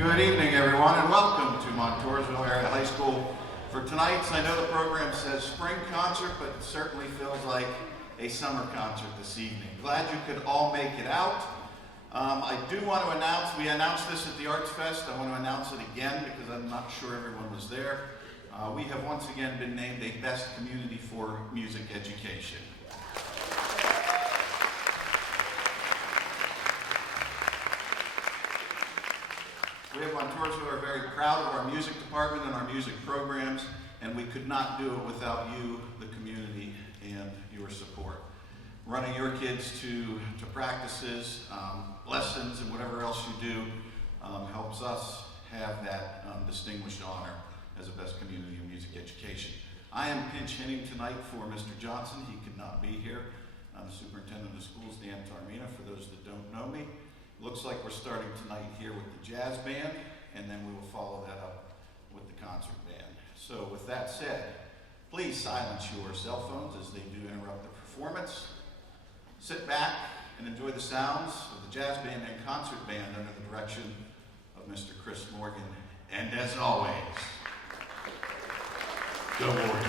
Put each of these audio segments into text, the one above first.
Good evening, everyone, and welcome to Montoursville Area High School. For tonight's, I know the program says spring concert, but it certainly feels like a summer concert this evening. Glad you could all make it out. I do want to announce, we announced this at the Arts Fest. I want to announce it again because I'm not sure everyone was there. We have once again been named a Best Community for Music Education. We at Montoursville are very proud of our music department and our music programs, and we could not do it without you, the community, and your support. Running your kids to practices, lessons, and whatever else you do helps us have that distinguished honor as a Best Community in Music Education. I am pinch hitting tonight for Mr. Johnson. He could not be here. I'm the superintendent of schools, Dan Tarmina, for those that don't know me. Looks like we're starting tonight here with the jazz band, and then we will follow that up with the concert band. So with that said, please silence your cell phones as they do interrupt the performance. Sit back and enjoy the sounds of the jazz band and concert band under the direction of Mr. Chris Morgan. And as always, go Warriors.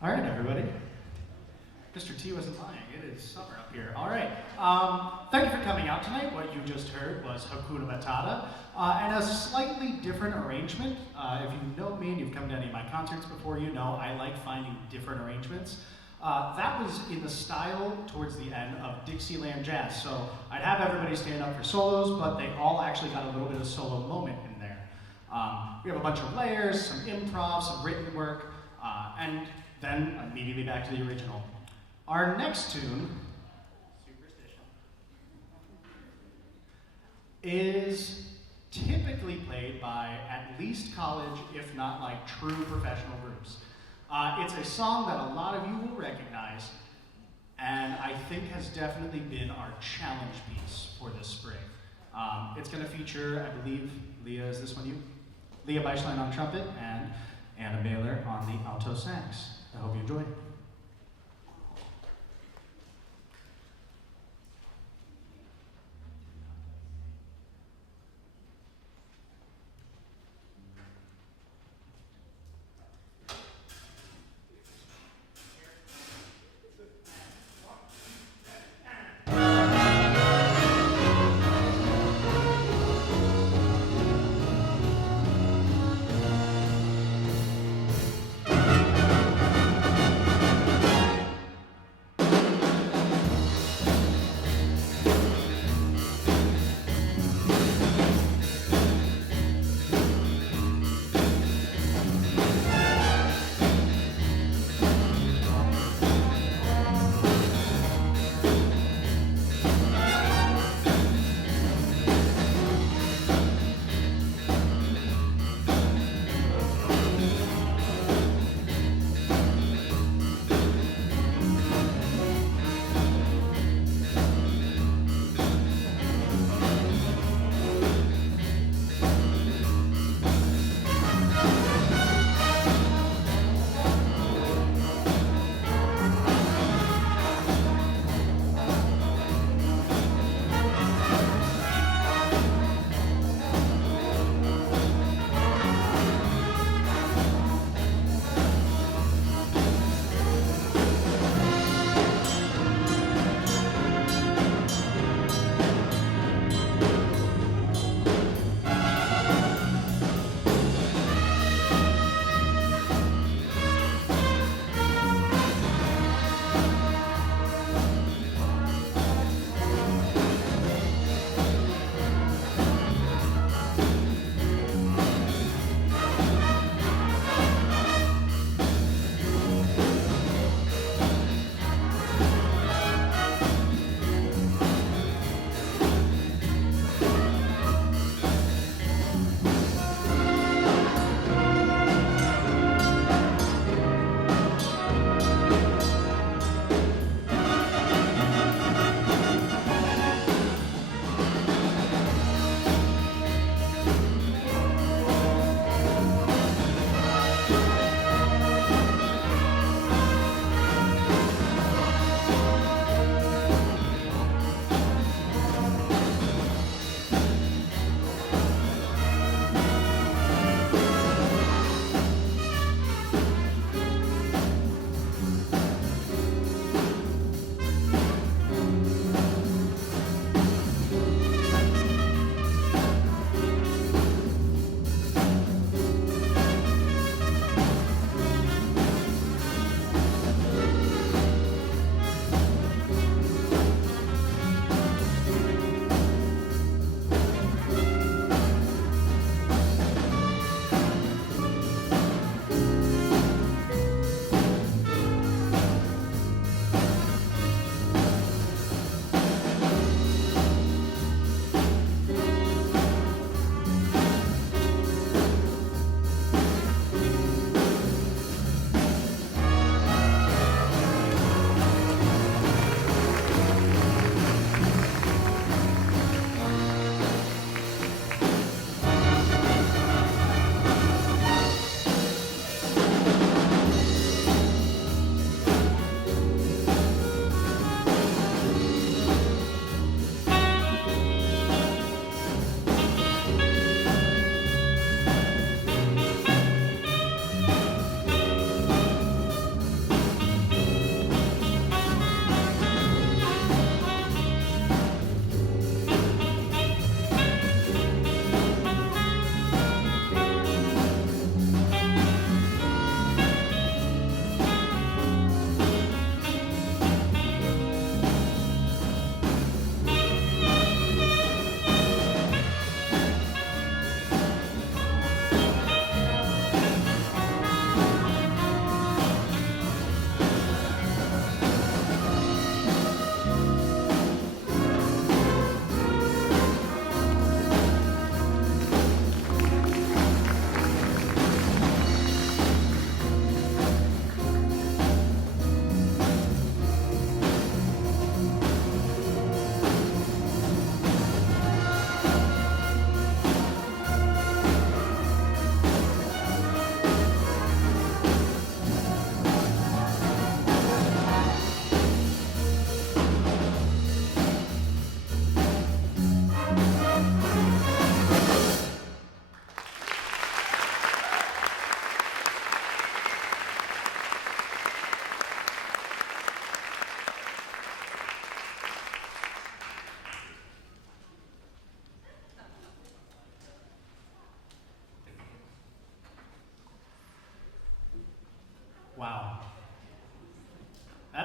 All right, everybody. Mr. T wasn't lying. It is summer up here. All right. Thank you for coming out tonight. What you just heard was Hakuna Matata, and a slightly different arrangement. If you know me and you've come to any of my concerts before, you know I like finding different arrangements. That was in the style towards the end of Dixieland Jazz. So I'd have everybody stand up for solos, but they all actually got a little bit of solo moment in there. We have a bunch of layers, some improv, some written work, and then immediately back to the original. Our next tune, Superstition, is typically played by at least college, if not like true professional groups. It's a song that a lot of you will recognize, and I think has definitely been our challenge piece for this spring. It's going to feature, I believe, Leah, is this one you? Leah Beischlein on trumpet and Anna Baylor on the alto sax. I hope you enjoy.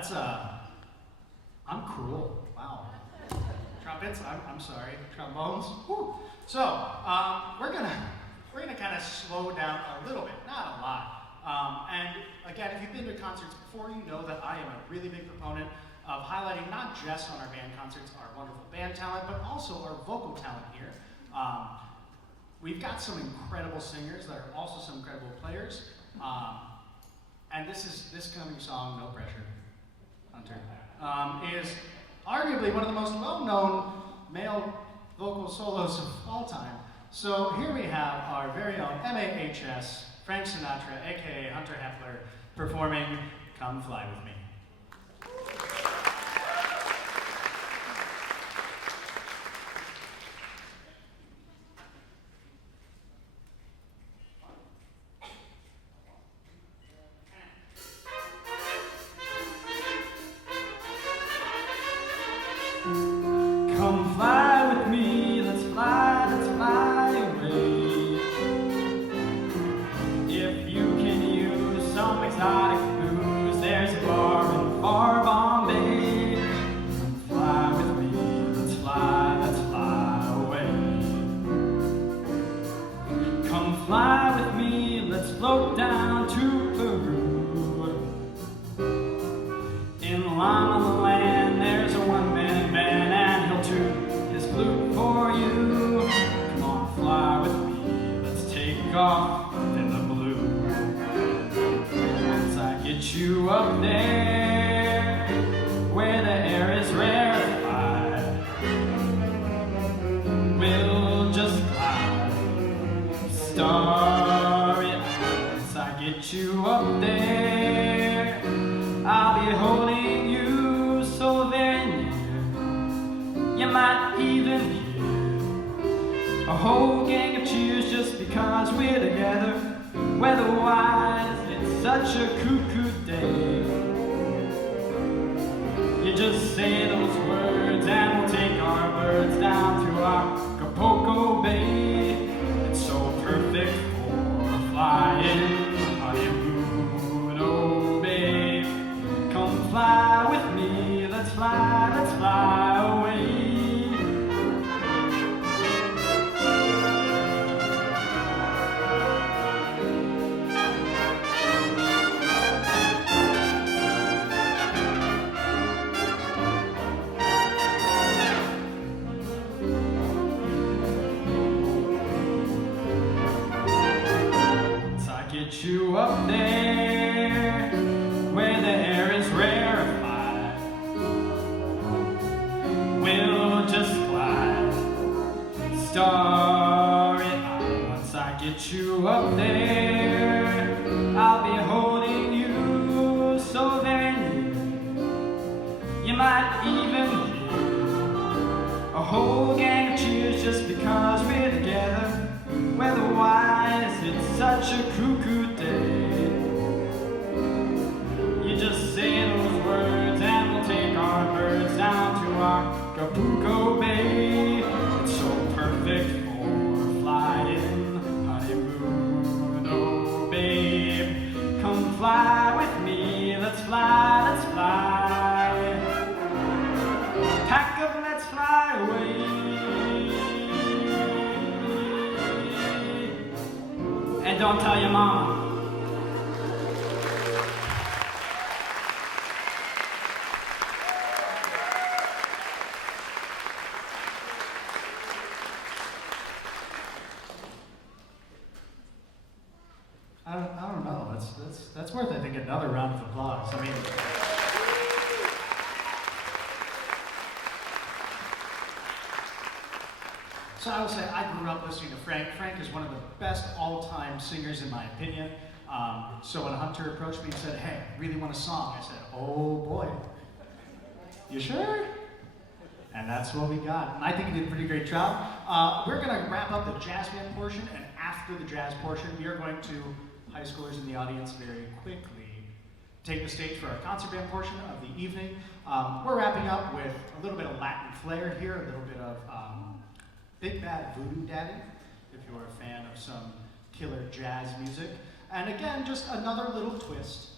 That's I'm cruel. Wow. Trumpets. I'm sorry. Trombones. Whew. So we're gonna kind of slow down a little bit, not a lot. And again, if you've been to concerts before, you know that I am a really big proponent of highlighting not just on our band concerts our wonderful band talent, but also our vocal talent here. We've got some incredible singers that are also some incredible players. And this coming song, No Pressure, Hunter, is arguably one of the most well-known male vocal solos of all time. So here we have our very own MAHS, Frank Sinatra, aka Hunter Heffler, performing Come Fly With Me. Come fly with me, let's fly away. If you can use some exotic booze, there's a bar in far Bombay. Come fly with me, let's fly away. Come fly with me, let's float down to Peru. In Lama Land, there's a one-man band, and he'll toot his flute for you. Come on, fly with me, let's take off in the blue. Once I get you up there, where the air is rarefied, we'll just glide, starry-eyed. Once I get you up there, I'll be holding you so very near. You might even hear a whole gang of cheers just because we're together. Weather-wise, it's such a cuckoo day. You just say those words and we'll take our birds down to Acapulco Bay. It's so perfect for flying honeymoon, oh babe. Come fly with me, let's fly away. Once I get you up there, where the air is rarefied, we'll just glide, starry-eyed. Once I get you up there, I'll be holding you so very near. You might even hear a whole gang of cheers just because we're together. Weather-wise, it's such a cuckoo day. You just say those words and we'll take our birds down to Acapulco Bay. It's so perfect for flying honeymoon, oh babe. Come fly with me, let's fly. Pack up, let's fly away. And don't tell your mama. I don't know. That's worth, I think, another round of applause. I mean, so I will say I grew up listening to Frank. Frank is one of the best all-time singers in my opinion. So when Hunter approached me and said, "Hey, I really want a song," I said, "Oh boy, you sure?" And that's what we got. And I think he did a pretty great job. We're gonna wrap up the jazz band portion, and after the jazz portion, we are going to, high schoolers in the audience, very quickly take the stage for our concert band portion of the evening. We're wrapping up with a little bit of Latin flair here, a little bit of Big Bad Voodoo Daddy, if you're a fan of some killer jazz music. And again, just another little twist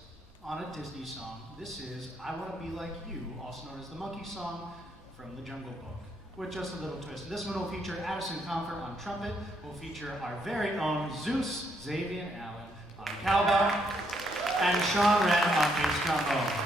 on a Disney song. This is I Want to Be Like You, also known as the Monkey Song from the Jungle Book, with just a little twist. This one will feature Addison Comfort on trumpet, will feature our very own Zeus Xavier Allen on cowbell, and Sean Wren on bass trombone.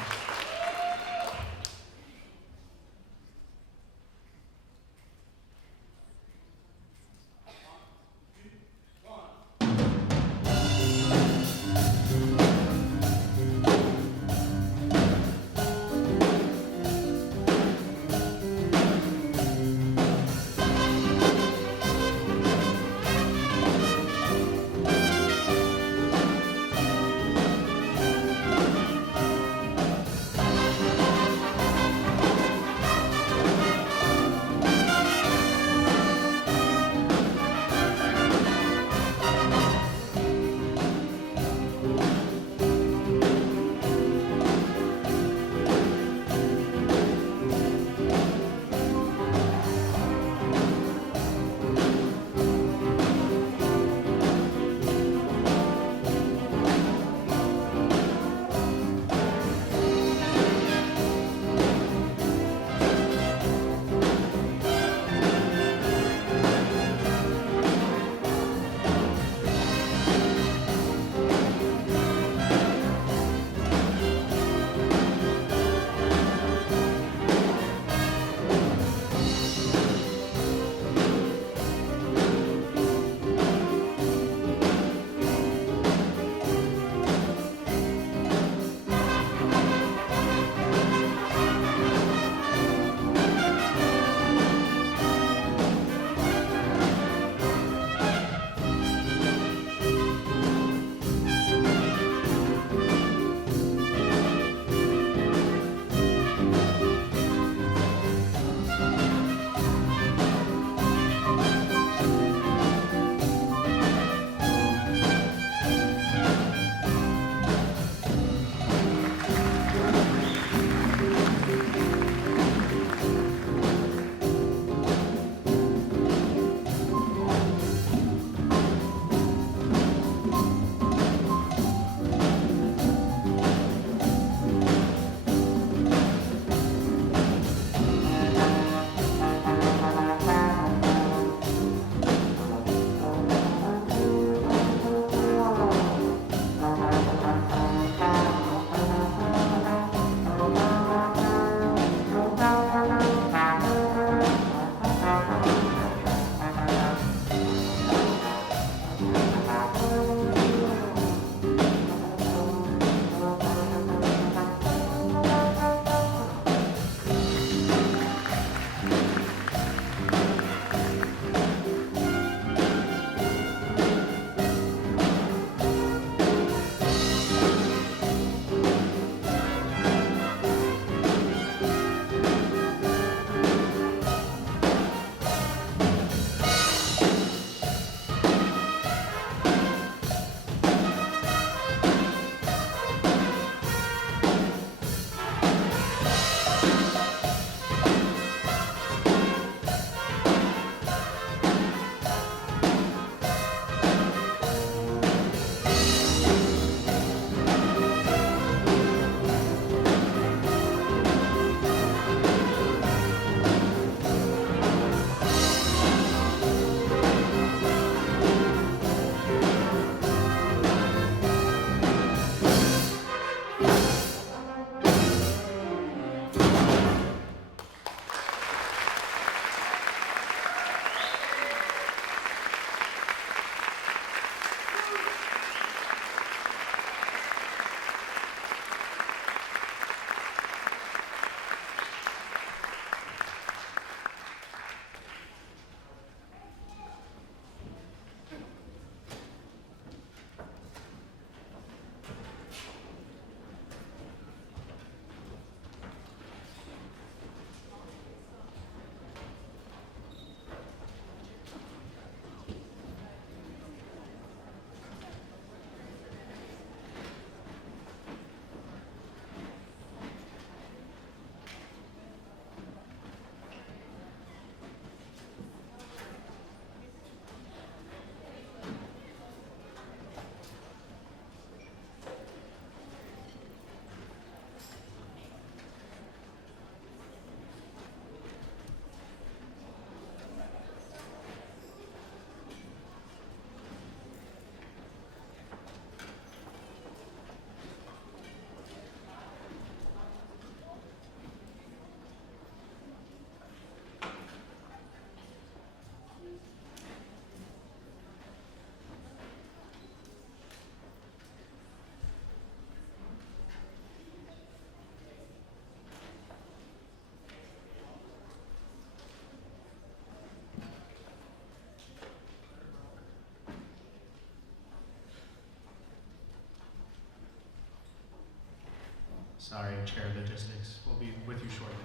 Sorry, Chair Logistics. We'll be with you shortly.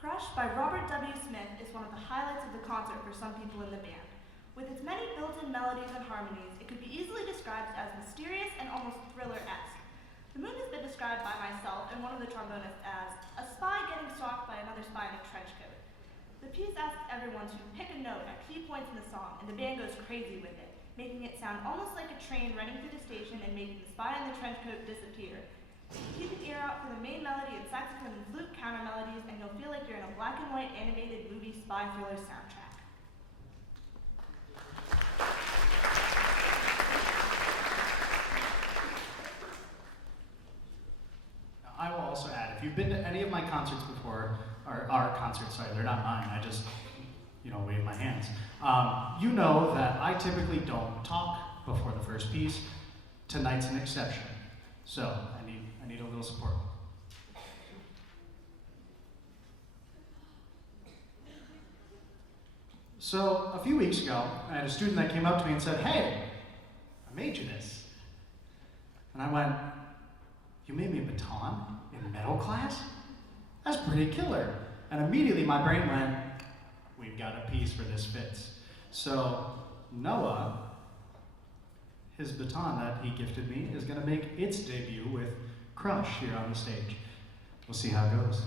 Crush by Robert W. Smith is one of the highlights of the concert for some people in the band. With its many built-in melodies and harmonies, it could be easily described as mysterious and almost thriller-esque. The mood has been described by myself and one of the trombonists as a spy getting stalked by another spy in a trench coat. The piece asks everyone to pick a note at key points in the song, and the band goes crazy with it, making it sound almost like a train running through the station and making the spy in the trench coat disappear. Keep an ear out for the main melody and saxophone and flute counter melodies, and you'll feel like you're in a black and white animated movie spy thriller soundtrack. Now, I will also add, if you've been to any of my concerts before, or our concerts, sorry, they're not mine, I just, wave my hands. You know that I typically don't talk before the first piece. Tonight's an exception. So, I need a little support. So, a few weeks ago, I had a student that came up to me and said, "Hey, I made you this." And I went, "You made me a baton in metal class? That's pretty killer." And immediately my brain went, "We've got a piece for this fits." So, Noah, his baton that he gifted me, is going to make its debut with Crush here on the stage. We'll see how it goes.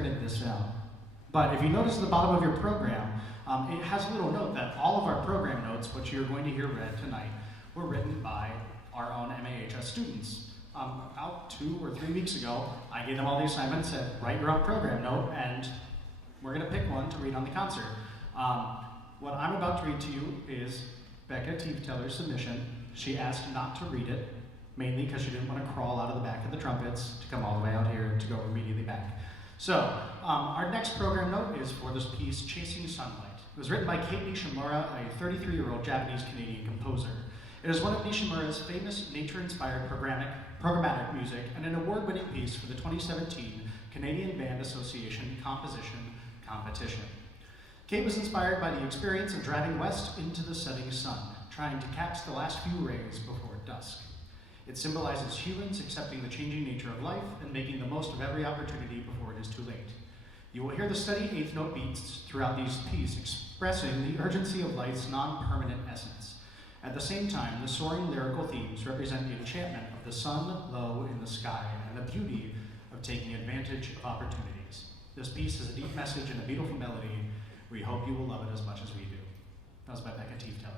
printed this out. But if you notice at the bottom of your program, it has a little note that all of our program notes, which you're going to hear read tonight, were written by our own MAHS students. About 2 or 3 weeks ago, I gave them all the assignment, said, write your own program note, and we're gonna pick one to read on the concert. What I'm about to read to you is Becca Tiefteller's submission. She asked not to read it, mainly because she didn't want to crawl out of the back of the trumpets to come all the way out here to go immediately back. So, our next program note is for this piece, Chasing Sunlight. It was written by Kate Nishimura, a 33-year-old Japanese-Canadian composer. It is one of Nishimura's famous nature-inspired programmatic music and an award-winning piece for the 2017 Canadian Band Association Composition Competition. Kate was inspired by the experience of driving west into the setting sun, trying to catch the last few rays before dusk. It symbolizes humans accepting the changing nature of life and making the most of every opportunity before it is too late. You will hear the steady eighth note beats throughout these pieces expressing the urgency of life's non-permanent essence. At the same time, the soaring lyrical themes represent the enchantment of the sun low in the sky and the beauty of taking advantage of opportunities. This piece has a deep message and a beautiful melody. We hope you will love it as much as we do. That was by Becca Tiefteller.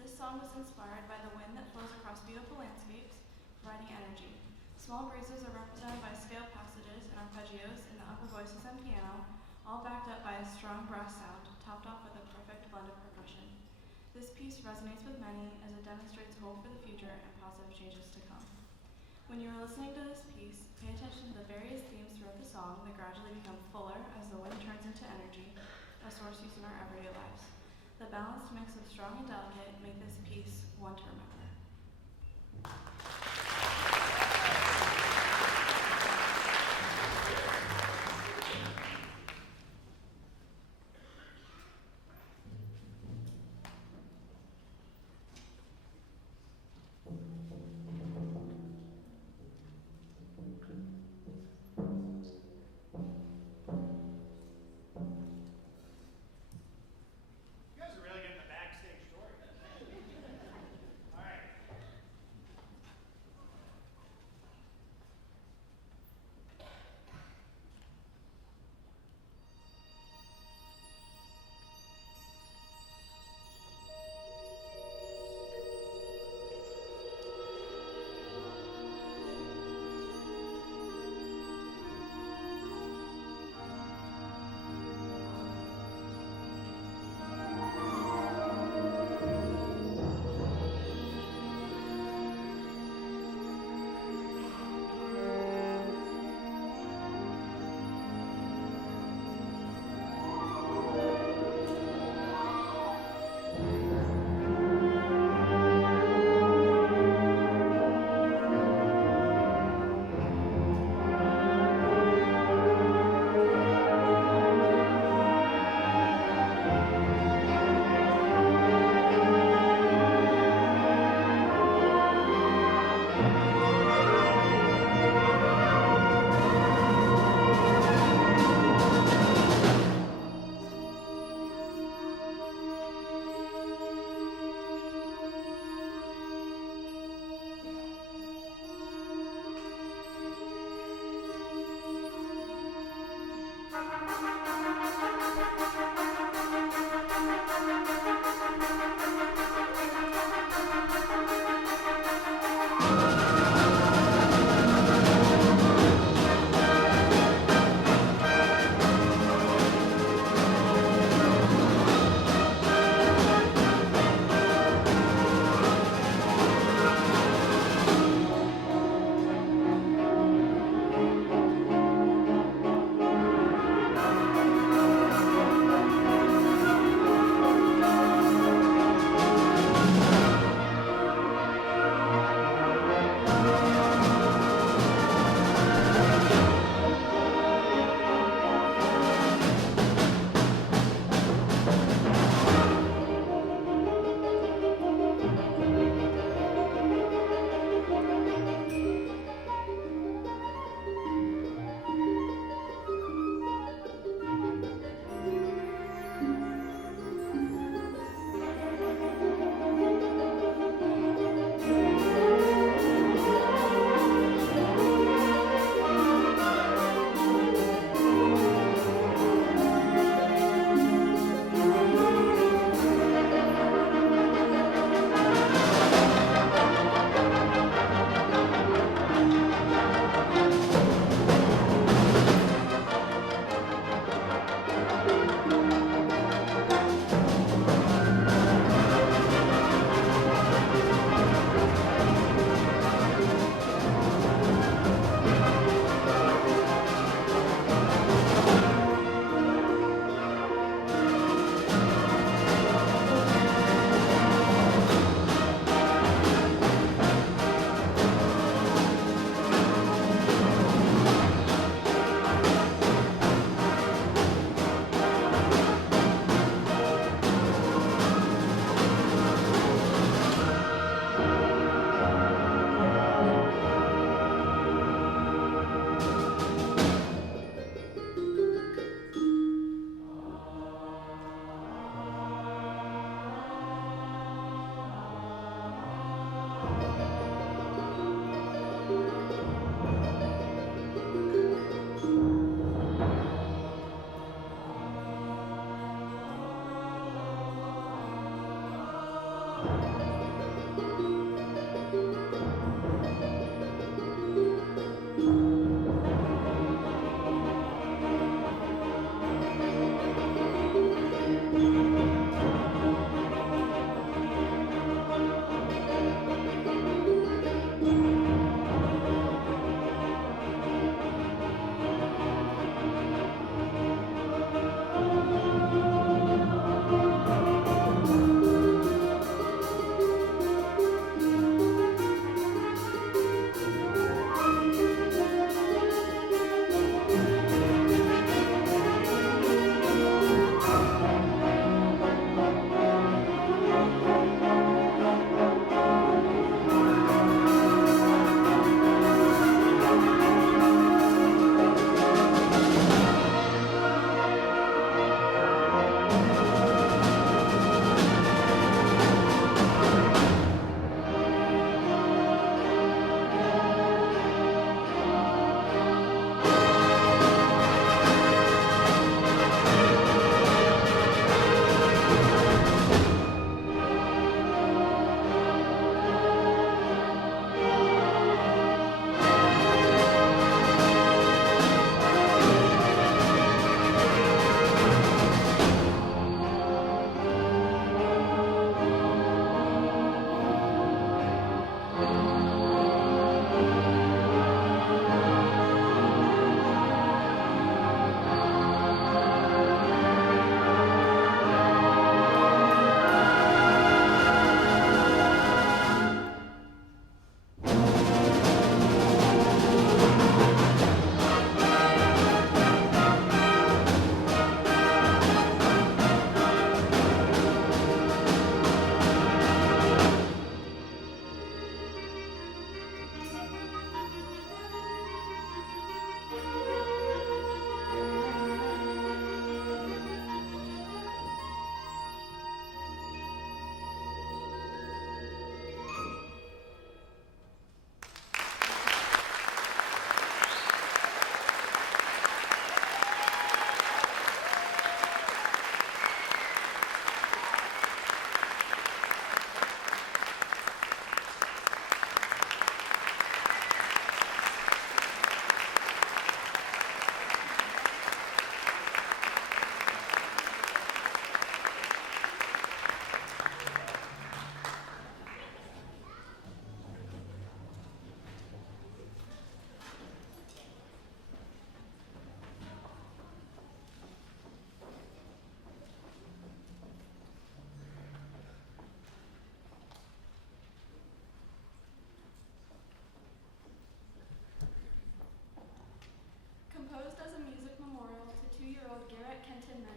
This song was inspired by the wind that flows across beautiful landscapes, providing energy. Small breezes are represented by scale passages and arpeggios in the upper voices and piano, all backed up by a strong brass sound, topped off with a perfect blend of percussion. This piece resonates with many as it demonstrates hope for the future and positive changes to come. When you are listening to this piece, pay attention to the various themes throughout the song that gradually become fuller as the wind turns into energy, a source used in our everyday lives. The balanced mix of strong and delicate make this piece one to remember. You guys are really getting the backstage story. All right.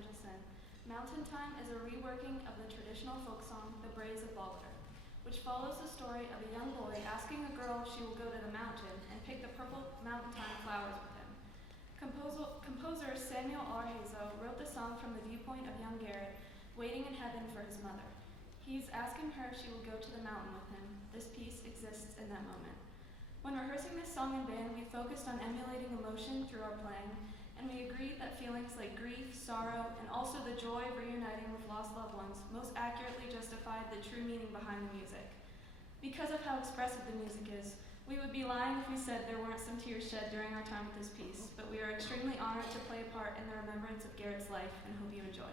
Sturgeson, Mountain Time is a reworking of the traditional folk song, The Braes of Balder, which follows the story of a young boy asking a girl if she will go to the mountain and pick the purple mountain thyme flowers with him. Composer Samuel R. Hazo wrote the song from the viewpoint of young Garrett, waiting in heaven for his mother. He's asking her if she will go to the mountain with him. This piece exists in that moment. When rehearsing this song in band, we focused on emulating emotion through our playing, and we agreed that feelings like grief, sorrow, and also the joy of reuniting with lost loved ones most accurately justified the true meaning behind the music. Because of how expressive the music is, we would be lying if we said there weren't some tears shed during our time with this piece, but we are extremely honored to play a part in the remembrance of Garrett's life and hope you enjoy.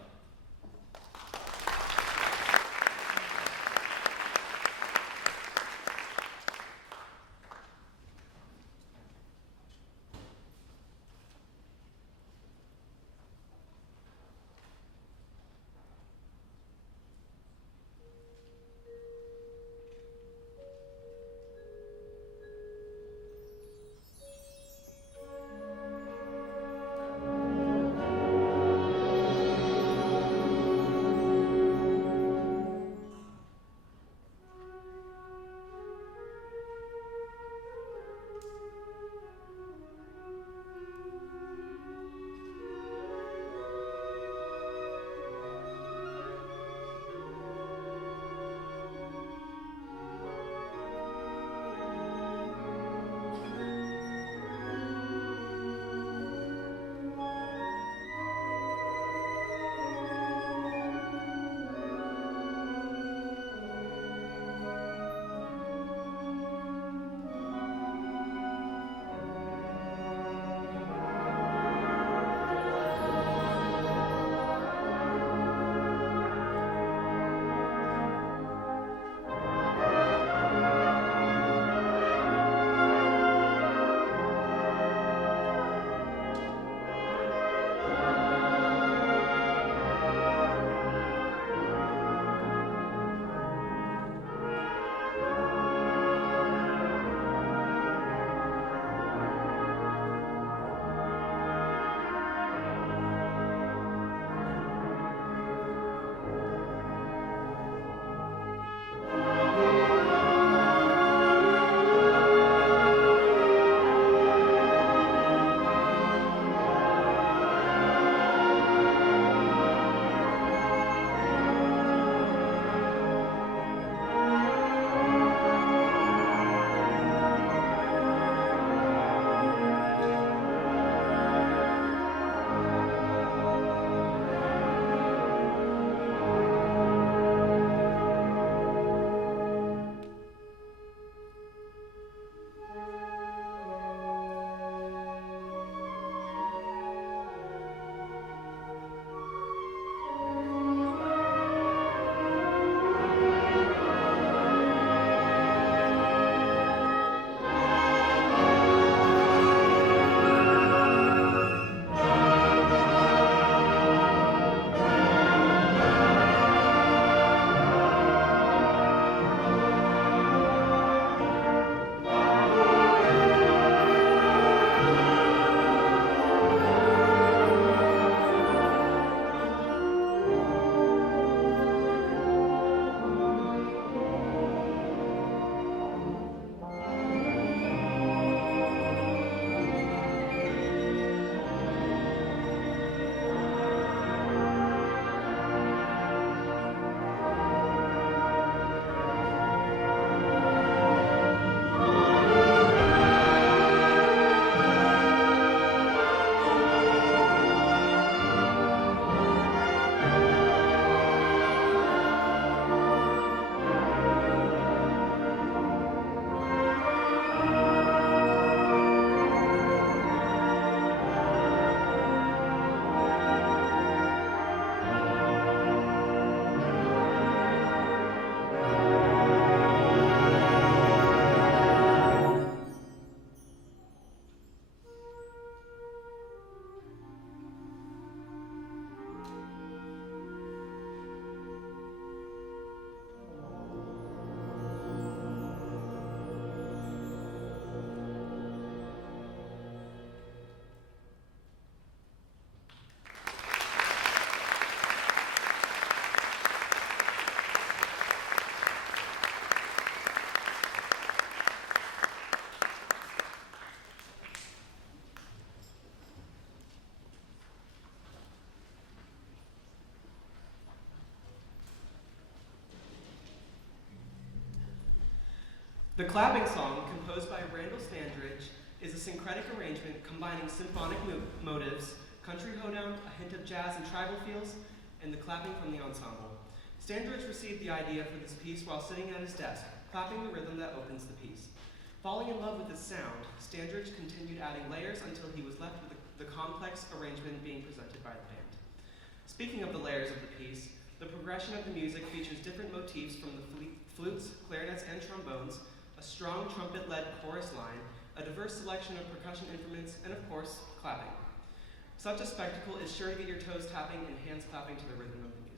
The clapping song, composed by Randall Standridge, is a syncretic arrangement combining symphonic motives, country hoedown, a hint of jazz and tribal feels, and the clapping from the ensemble. Standridge received the idea for this piece while sitting at his desk, clapping the rhythm that opens the piece. Falling in love with its sound, Standridge continued adding layers until he was left with the complex arrangement being presented by the band. Speaking of the layers of the piece, the progression of the music features different motifs from the flutes, clarinets, and trombones, a strong trumpet-led chorus line, a diverse selection of percussion instruments, and of course, clapping. Such a spectacle is sure to get your toes tapping and hands clapping to the rhythm of the music.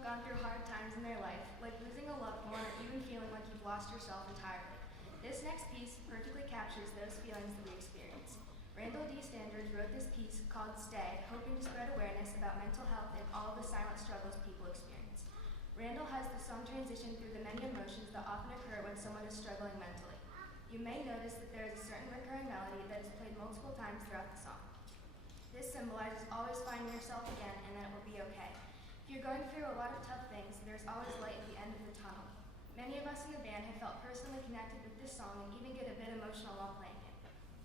have gone through hard times in their life, like losing a loved one or even feeling like you've lost yourself entirely. This next piece perfectly captures those feelings that we experience. Randall D. Standridge wrote this piece called Stay, hoping to spread awareness about mental health and all of the silent struggles people experience. Randall has the song transition through the many emotions that often occur when someone is struggling mentally. You may notice that there is a certain recurring melody that is played multiple times throughout the song. This symbolizes always finding yourself again and that it will be okay. If you're going through a lot of tough things, there's always light at the end of the tunnel. Many of us in the band have felt personally connected with this song and even get a bit emotional while playing it.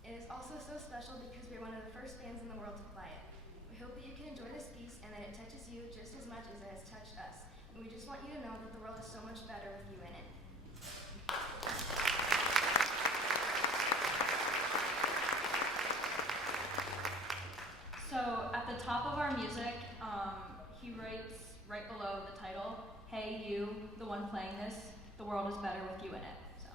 It is also so special because we're one of the first bands in the world to play it. We hope that you can enjoy this piece and that it touches you just as much as it has touched us. And we just want you to know that the world is so much better with you in it. So at the top of our music, he writes right below the title, "Hey you, the one playing this, the world is better with you in it." So.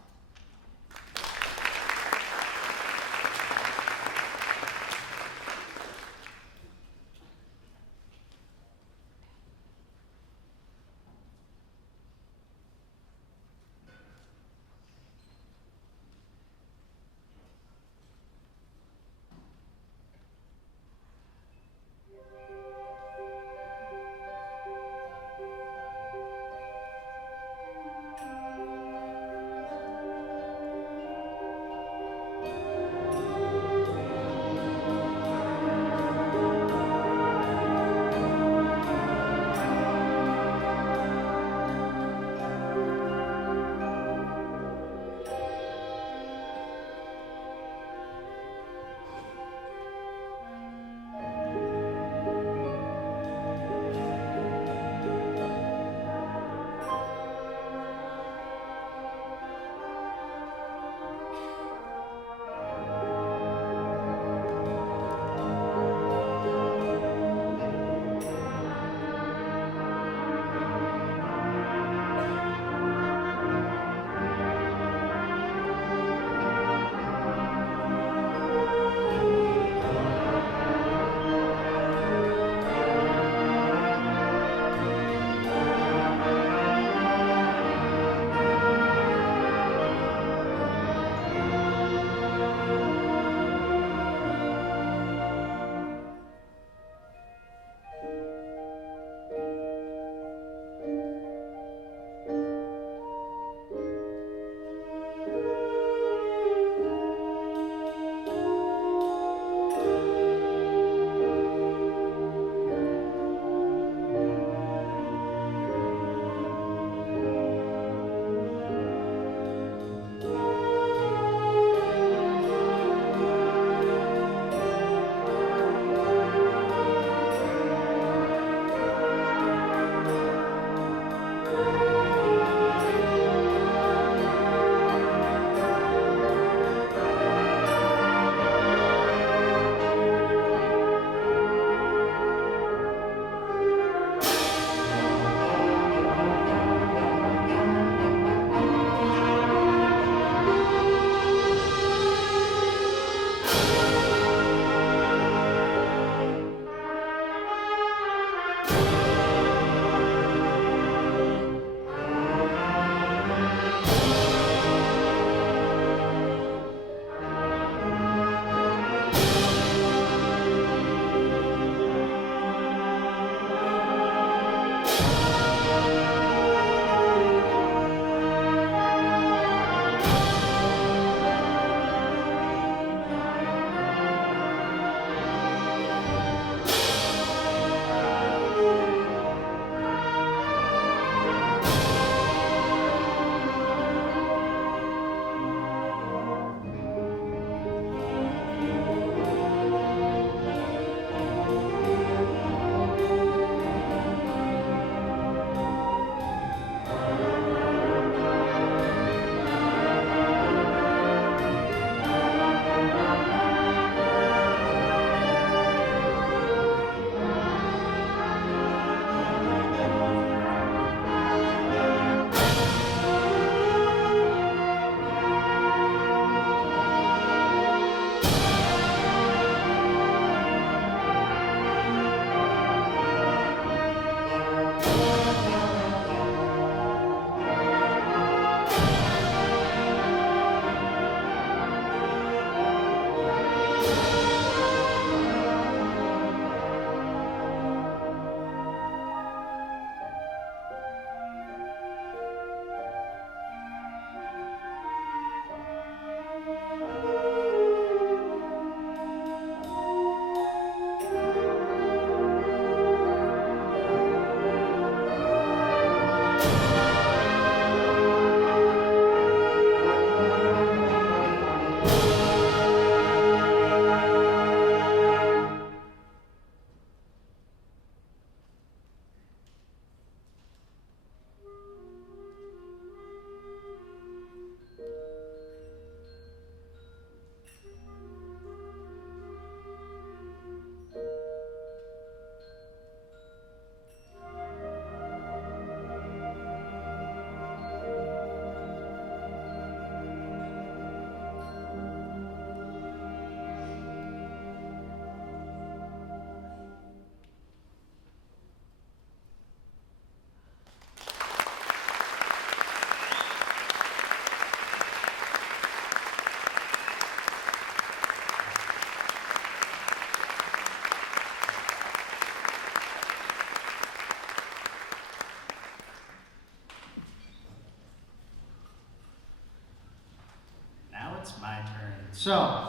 So,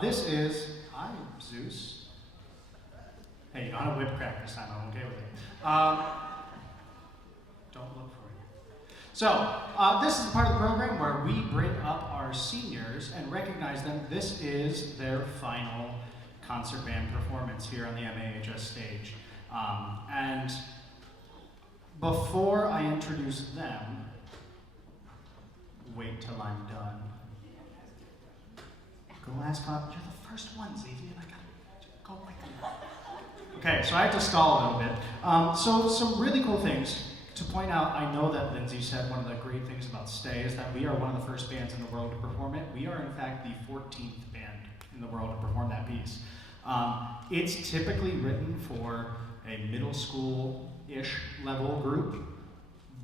this is, hi, Zeus. Hey, you don't have whipped crack this time, I'm okay with it. Don't look for it. So, this is the part of the program where we bring up our seniors and recognize them. This is their final concert band performance here on the MAHS stage. And before I introduce them, wait till I'm done. Go ask God, you're the first one, Xavier. I gotta go quickly. Okay, so I have to stall a little bit. So some really cool things to point out. I know that Lindsay said one of the great things about Stay is that we are one of the first bands in the world to perform it. We are in fact the 14th band in the world to perform that piece. It's typically written for a middle school-ish level group,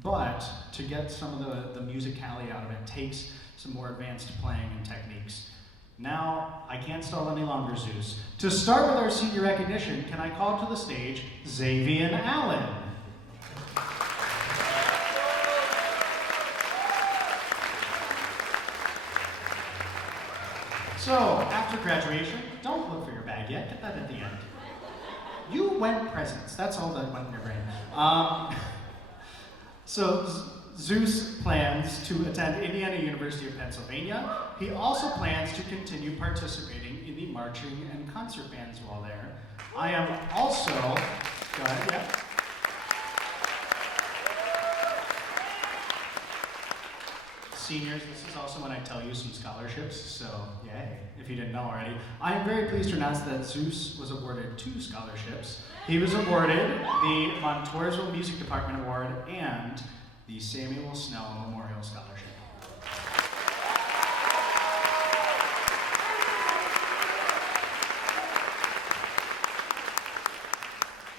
but to get some of the musicality out of it takes some more advanced playing and techniques. Now, I can't stall any longer, Zeus. To start with our senior recognition, can I call to the stage Xavier Allen? So, after graduation, don't look for your bag yet, get that at the end. You went presents, that's all that went in your brain. So, Zeus plans to attend Indiana University of Pennsylvania. He also plans to continue participating in the marching and concert bands while there. I am also, go ahead, yeah. Seniors, this is also when I tell you some scholarships, so yay, if you didn't know already. I am very pleased to announce that Zeus was awarded 2 scholarships. He was awarded the Montoursville Music Department Award and the Samuel Snell Memorial Scholarship.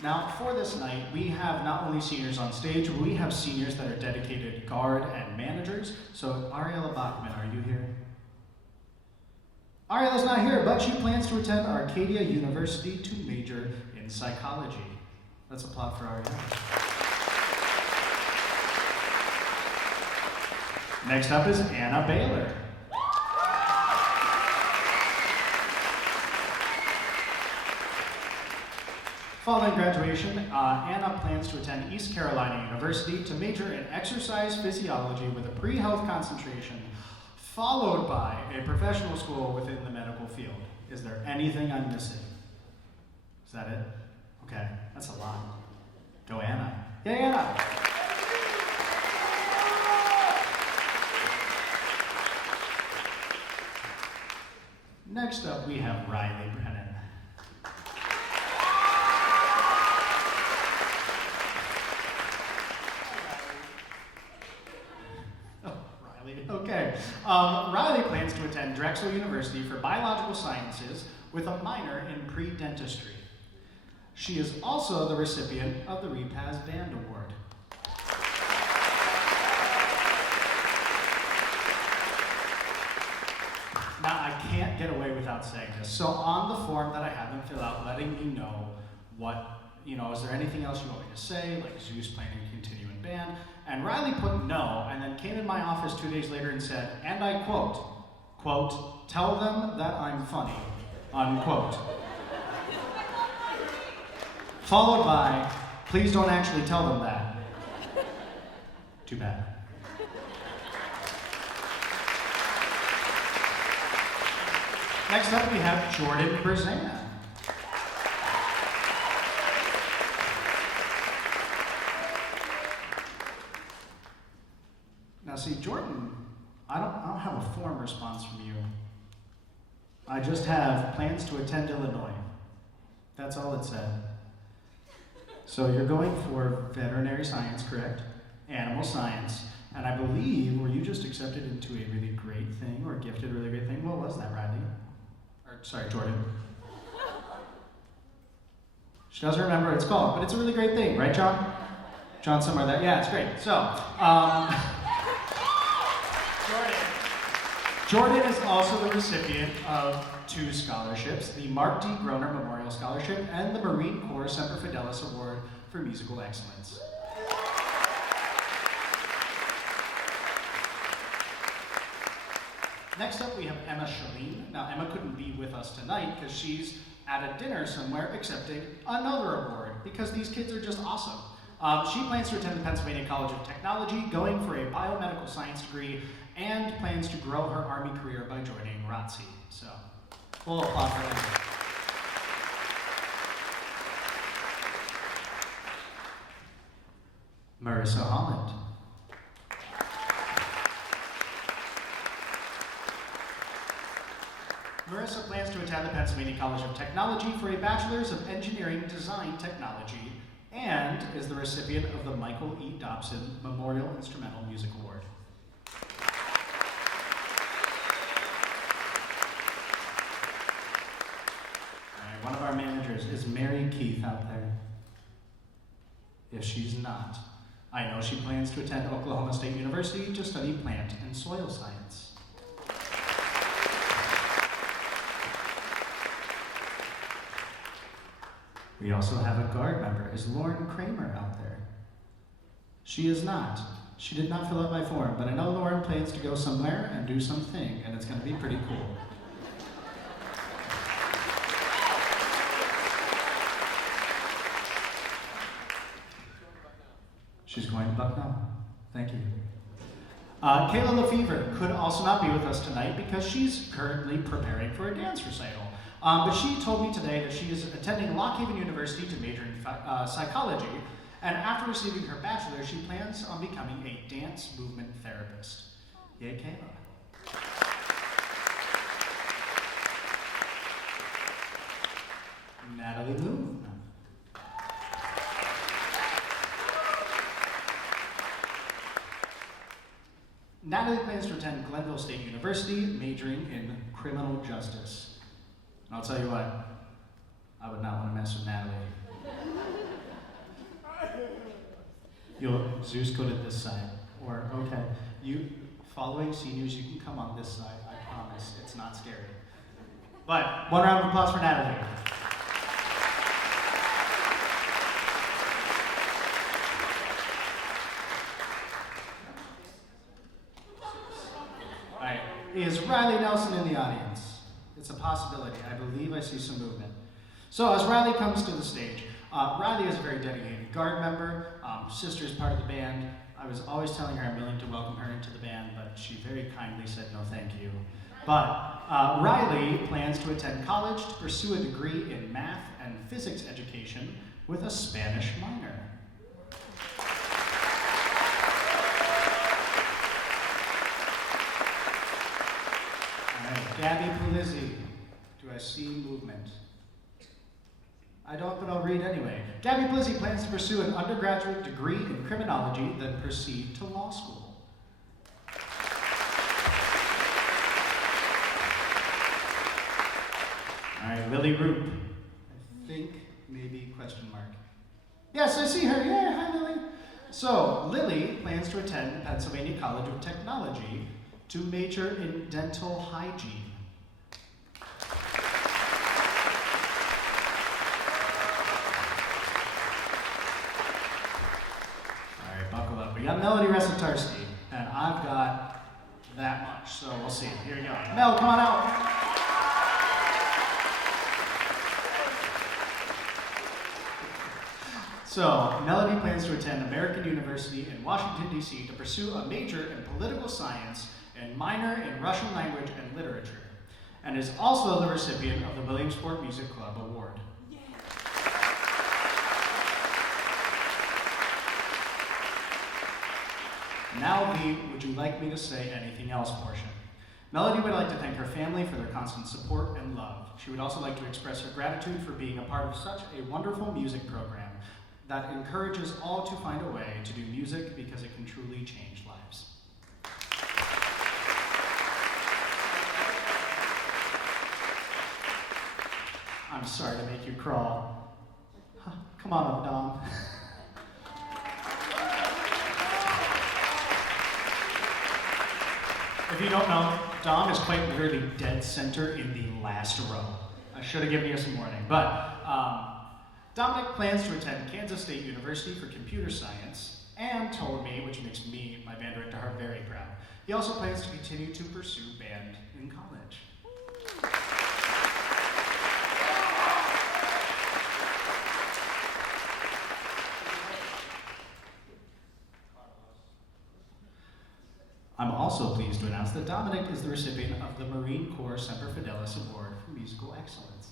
Now, for this night, we have not only seniors on stage, but we have seniors that are dedicated guard and managers. So, Ariella Bachman, are you here? Ariella's not here, but she plans to attend Arcadia University to major in psychology. Let's applaud for Ariella. Next up is Anna Baylor. Following graduation, Anna plans to attend East Carolina University to major in exercise physiology with a pre-health concentration, followed by a professional school within the medical field. Is there anything I'm missing? Is that it? Okay, that's a lot. Go Anna. Yay, Anna! Next up, we have Riley Brennan. Oh, Riley, okay. Riley plans to attend Drexel University for Biological Sciences with a minor in pre-dentistry. She is also the recipient of the Repaz Band Award. Now, I can't get away without saying this. So on the form that I have them fill out, letting me know what, is there anything else you want me to say, like Zeus planning to continue in band? And Riley put no, and then came in my office 2 days later and said, and I quote, tell them that I'm funny, unquote. Followed by, please don't actually tell them that. Too bad. Next up, we have Jordan Brzan. Now see, Jordan, I don't have a form response from you. I just have plans to attend Illinois. That's all it said. So you're going for veterinary science, correct? Animal science. And I believe, were you just accepted into a really great thing or gifted a really great thing? What was that, Riley? Sorry, Jordan. She doesn't remember what it's called, but it's a really great thing, right, John? John, somewhere there. Yeah, it's great. So, Jordan is also the recipient of 2 scholarships, the Mark D. Groner Memorial Scholarship and the Marine Corps Semper Fidelis Award for Musical Excellence. Next up, we have Emma Shaleen. Now, Emma couldn't be with us tonight because she's at a dinner somewhere accepting another award because these kids are just awesome. She plans to attend the Pennsylvania College of Technology, going for a biomedical science degree, and plans to grow her Army career by joining ROTC. So, full applause for Emma. Marissa Holland. Marissa plans to attend the Pennsylvania College of Technology for a Bachelor's of Engineering Design Technology and is the recipient of the Michael E. Dobson Memorial Instrumental Music Award. All right, one of our managers, is Mary Keith out there? If she's not, I know she plans to attend Oklahoma State University to study plant and soil science. We also have a guard member. Is Lauren Kramer out there? She is not. She did not fill out my form, but I know Lauren plans to go somewhere and do something, and it's going to be pretty cool. She's going to Bucknell. Thank you. Kayla Lefevre could also not be with us tonight because she's currently preparing for a dance recital. But she told me today that she is attending Lock Haven University to major in psychology, and after receiving her bachelor's, she plans on becoming a dance movement therapist. Yay, Kayla. Natalie Moon. Natalie plans to attend Glenville State University, majoring in criminal justice. And I'll tell you what, I would not want to mess with Natalie. Zeus, go to this side. Or, okay, you following seniors, you can come on this side. I promise, it's not scary. But one round of applause for Natalie. All right, is Riley Nelson in the audience? It's a possibility. I believe I see some movement. So as Riley comes to the stage, Riley is a very dedicated guard member. Sister's part of the band. I was always telling her I'm willing to welcome her into the band, but she very kindly said no thank you. But Riley plans to attend college to pursue a degree in math and physics education with a Spanish minor. All right, Gabby Pulizzi. Do I see movement? I don't, but I'll read anyway. Gabby Blizzy plans to pursue an undergraduate degree in criminology, then proceed to law school. All right, Lily Roop. I think maybe question mark. Yes, I see her. Yeah, hi, Lily. So, Lily plans to attend Pennsylvania College of Technology to major in dental hygiene. We got Melody Resetarsky, and I've got that much, so we'll see. Here we go. Mel, come on out. So, Melody plans to attend American University in Washington, D.C. to pursue a major in political science and minor in Russian language and literature, and is also the recipient of the Williamsport Music Club Award. Now the would you like me to say anything else portion. Melody would like to thank her family for their constant support and love. She would also like to express her gratitude for being a part of such a wonderful music program that encourages all to find a way to do music because it can truly change lives. I'm sorry to make you crawl. Come on up, Dom. If you don't know, Dom is quite literally dead center in the last row. I should have given you some warning. But Dominic plans to attend Kansas State University for computer science and told me, which makes me, my band director, very proud, he also plans to continue to pursue band in college. I'm also pleased to announce that Dominic is the recipient of the Marine Corps Semper Fidelis Award for Musical Excellence.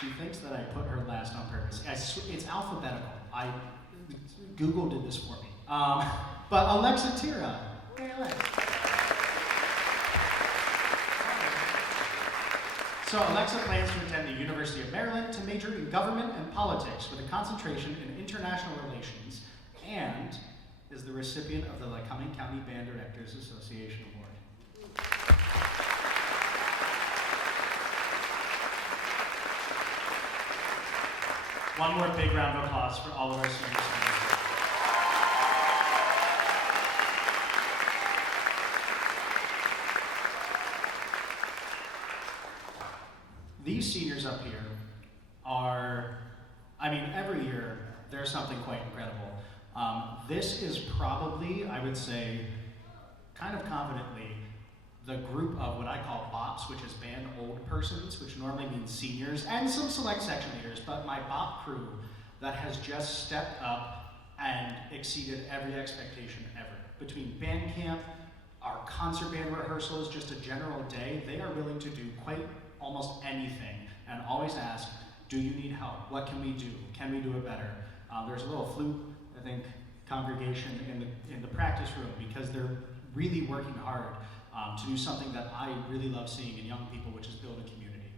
She thinks that I put her last on purpose. It's alphabetical. Google did this for me. But Alexa Tira. Hey, Alexa. So Alexa plans to attend the University of Maryland to major in government and politics with a concentration in international relations, and is the recipient of the Lycoming County Band Directors Association Award. One more big round of applause for all of our seniors. These seniors up here are, every year there's something quite incredible. This is probably, I would say, kind of confidently, the group of what I call BOPs, which is band old persons, which normally means seniors, and some select section leaders, but my BOP crew that has just stepped up and exceeded every expectation ever. Between band camp, our concert band rehearsals, just a general day, they are willing to do quite almost anything and always ask, do you need help? What can we do? Can we do it better? There's a little flute, I think, congregation in the practice room because they're really working hard to do something that I really love seeing in young people, which is build a community.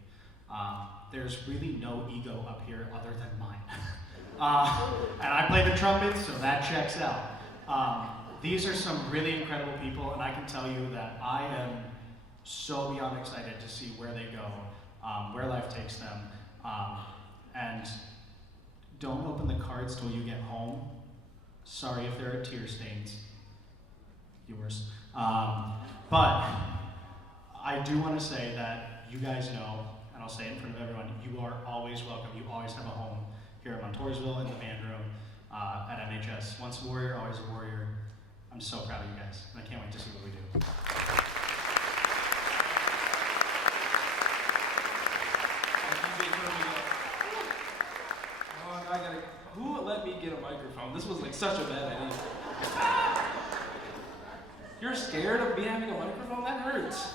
There's really no ego up here other than mine. And I play the trumpet, so that checks out. These are some really incredible people, and I can tell you that I am so beyond excited to see where they go, where life takes them. And don't open the cards till you get home. Sorry if there are tear stains. Yours. But I do want to say that you guys know, and I'll say it in front of everyone, you are always welcome. You always have a home here at Montoursville in the band room, at MHS. Once a warrior, always a warrior. I'm so proud of you guys, and I can't wait to see what we do. Who let me get a microphone? This was like such a bad idea. You're scared of me having a microphone? That hurts.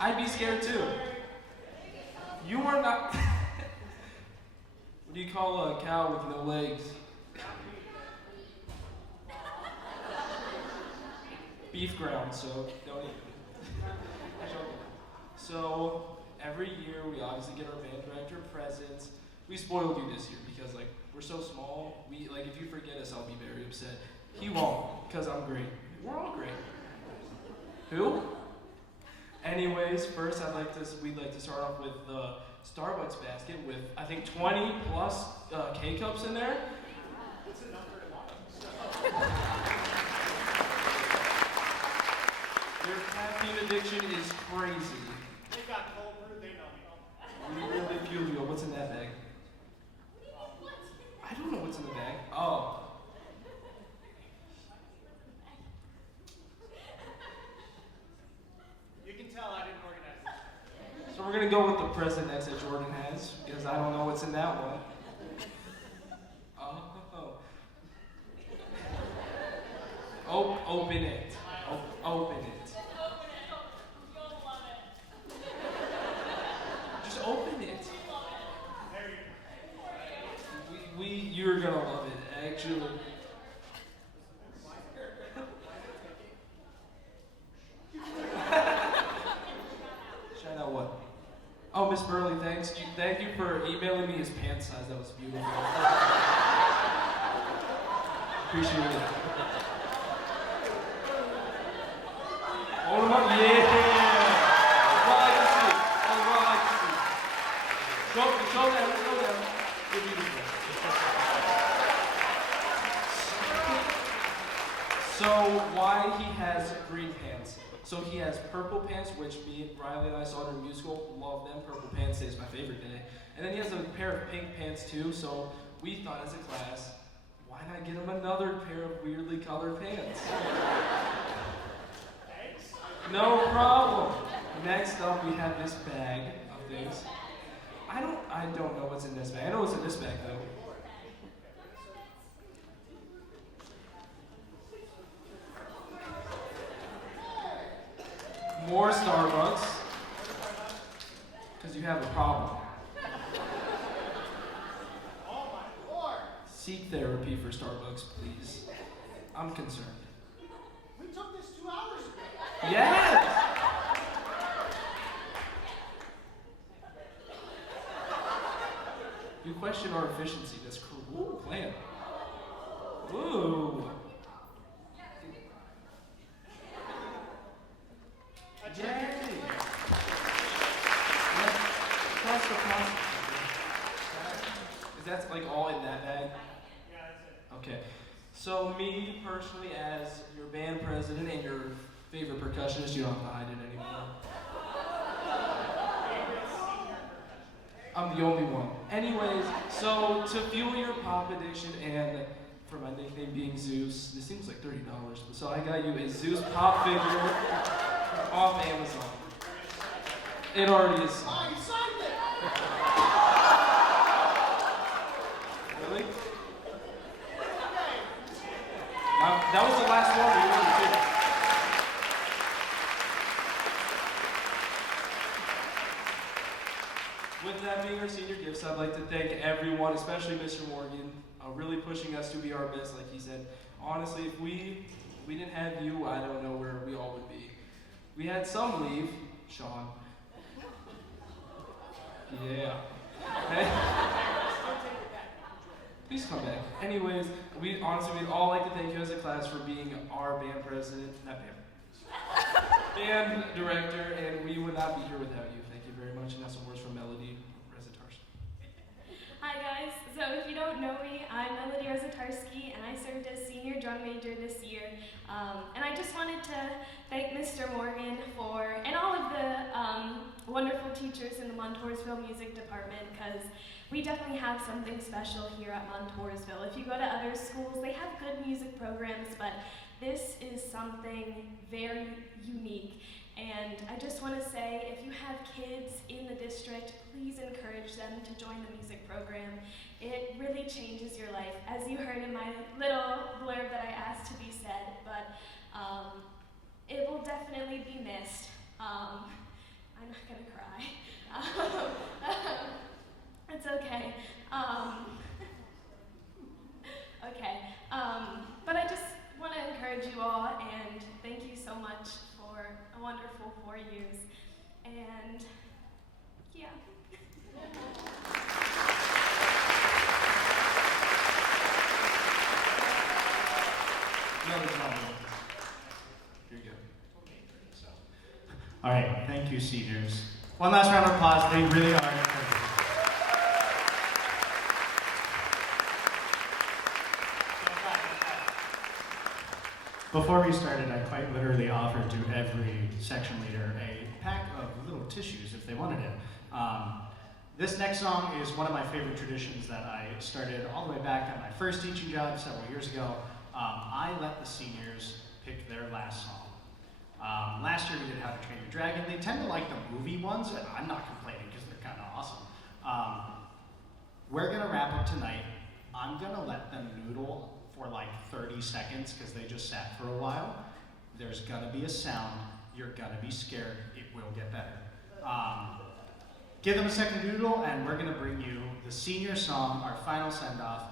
I'd be scared too. You are not. What do you call a cow with no legs? Beef ground, so don't eat. So every year we obviously get our band director presents. We spoiled you this year because we're so small. We if you forget us, I'll be very upset. He won't, because I'm great. We're all great. Who? Anyways, first we'd like to start off with the Starbucks basket with I think 20 plus K-cups in there. What's the number tomorrow? Your caffeine addiction is crazy. They got cold brew, they know me. We really feel you. What's in that bag? I don't know what's in the bag. Oh. You can tell I didn't organize this. So we're gonna go with the present X that Jordan has, because I don't know what's in that one. Oh. Open it. Open it. Just open it. You're gonna love it, actually. Shout out what? Oh, Miss Burley, thank you for emailing me his pant size. That was beautiful. Appreciate it. Hold him up, yeah. That's what I like to see. That's what I like to see. Show them. You're beautiful. So why he has green pants? So he has purple pants, which me, Riley, and I saw during musical. Love them. Purple pants is my favorite day. And then he has a pair of pink pants too. So we thought as a class, why not get him another pair of weirdly colored pants? No problem. Next up, we have this bag of things. I don't know what's in this bag. I know what's in this bag though. More Starbucks, because you have a problem. Seek therapy for Starbucks, please. I'm concerned. We took this 2 hours ago. Yes! You question our efficiency. That's cool plan. Ooh. Yay! That's the process. Is that like all in that bag? Yeah, that's it. Okay. So me personally, as your band president and your favorite percussionist, you don't have to hide it anymore. I'm the only one. Anyways, so to fuel your pop addiction and for my nickname being Zeus, this seems like $30, so I got you a Zeus pop figure off Amazon. It already is signed. Oh, you signed it! Really? That was the last one. You already did it. With that being our senior gifts, I'd like to thank everyone, especially Mr. Morgan, really pushing us to be our best, like he said. Honestly, if we didn't have you, I don't know where we all would be. We had some leave, Sean. Yeah. Okay. Please come back. Anyways, we'd all like to thank you as a class for being our band president, not band director, and we would not be here without you. Thank you very much, and that's some words from Melody Rezatarsky. Hi guys, so if you don't know me, I'm Melody Rezatarsky, and I served as senior drum major this year. And I just wanted to thank Mr. Morgan and all of the wonderful teachers in the Montoursville Music Department, because we definitely have something special here at Montoursville. If you go to other schools, they have good music programs, but this is something very unique. And I just want to say, if you have kids in the district, please encourage them to join the music program. It really changes your life, as you heard in my little blurb that I asked to be said, but it will definitely be missed. I'm not going to cry. It's okay. Okay. But I just want to encourage you all, and thank you so much for a wonderful 4 years. And yeah. Another drum. Here you go. All right, thank you, seniors. One last round of applause. They really are incredible. Before we started, I quite literally offered to every section leader a pack of little tissues if they wanted it. This next song is one of my favorite traditions that I started all the way back at my first teaching job several years ago. I let the seniors pick their last song. Last year we did How to Train Your Dragon. They tend to like the movie ones, and I'm not complaining because they're kind of awesome. We're gonna wrap up tonight. I'm gonna let them noodle for like 30 seconds because they just sat for a while. There's gonna be a sound. You're gonna be scared. It will get better. Give them a second to noodle, and we're gonna bring you the senior song, our final send-off,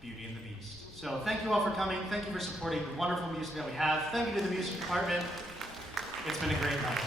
Beauty and the Beast. So thank you all for coming. Thank you for supporting the wonderful music that we have. Thank you to the music department. It's been a great night.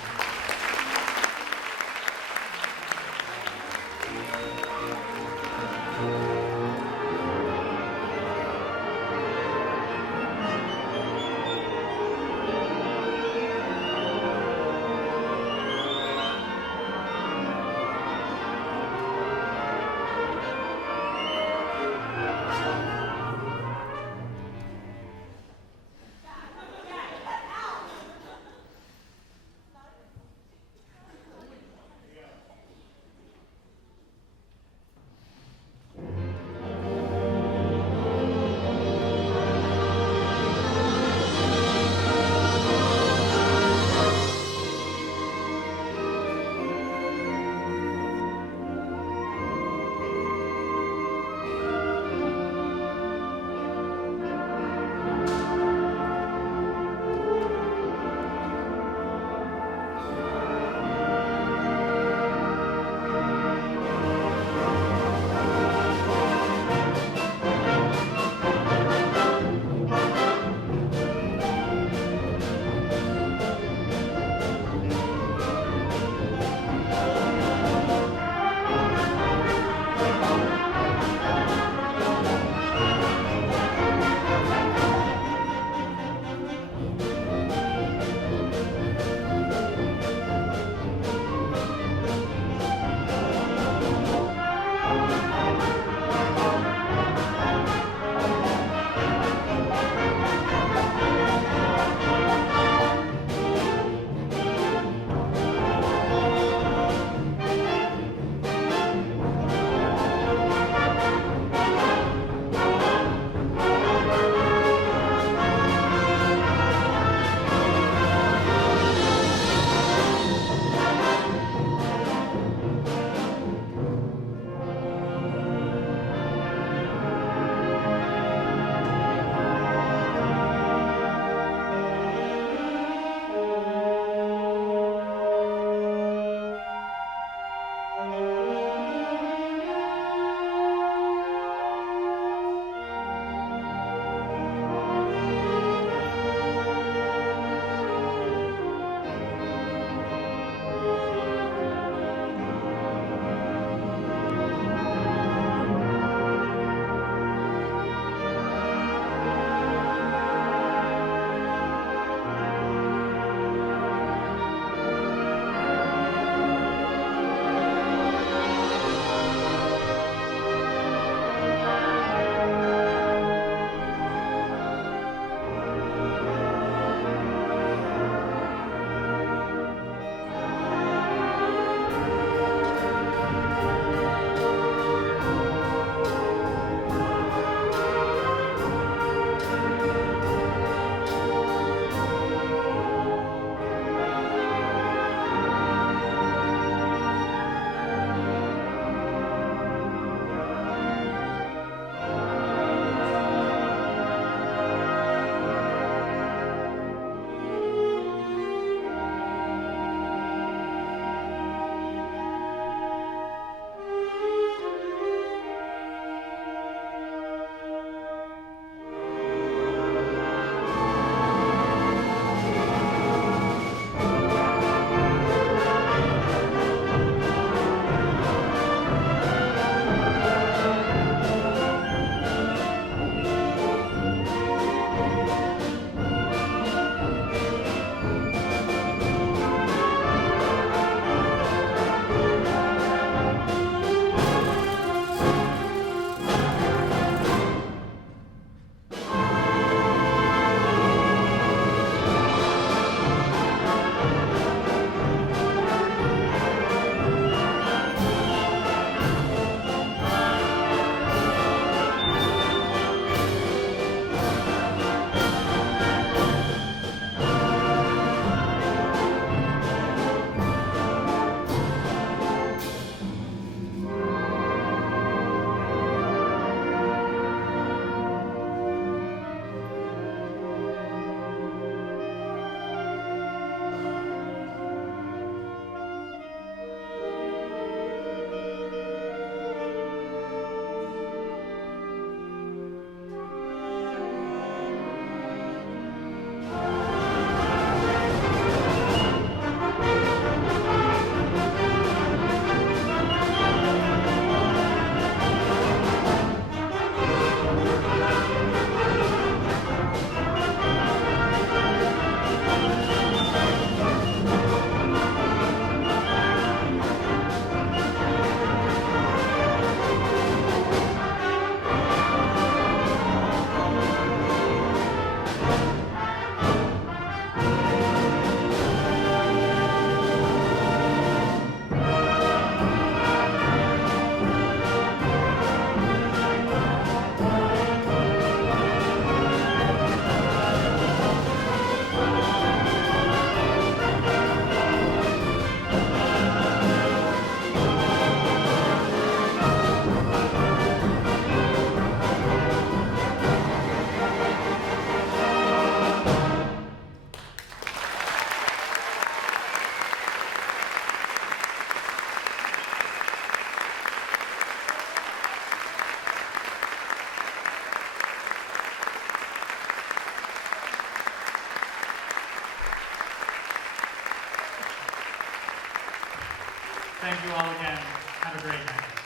Thank you all again. Have a great night.